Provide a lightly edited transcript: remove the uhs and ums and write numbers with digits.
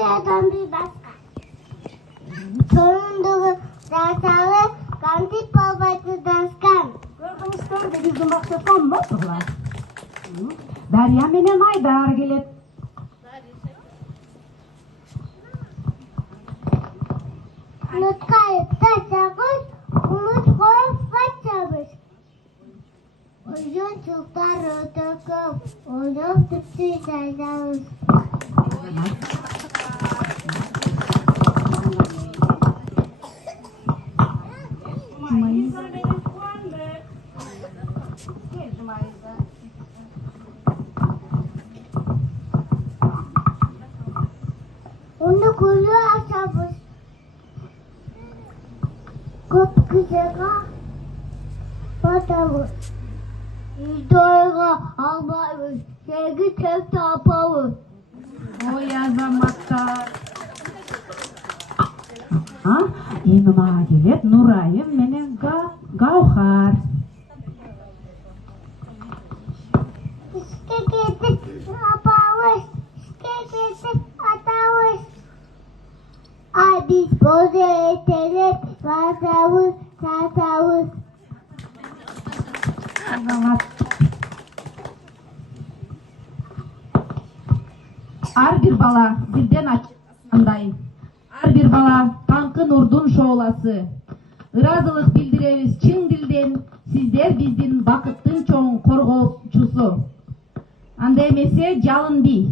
Италиядан bir başka. Sorunduğu dersalı kantik babası danskan. Көрдүңүздөр биздин максаткан моторлар. Дарья менен Айдар келет. Umut kayıp taşamış, umut koyup kaçamış. Oyun çocuklar ötüküm, oyun tuttu sayacağız. Onu kuyruğu açamış. Kopkıcaka batamış. İdolga almamış. Sevgi tek tapamış. Ой, азаматтар. Эми мага келет Нурайым менен Гаухар. İşte gittik apamış. İşte gittik atamış. Ay biz boza etelim. Satavuz, satavuz. Ар бир бала бирден ачкандай. Ар бир бала Таңкы Нурдун шооласы. Ыраазылык билдиребиз чын дилден, сиздер биздин бакыттын чоң коргоочусу. Анда эмесе жалын бий.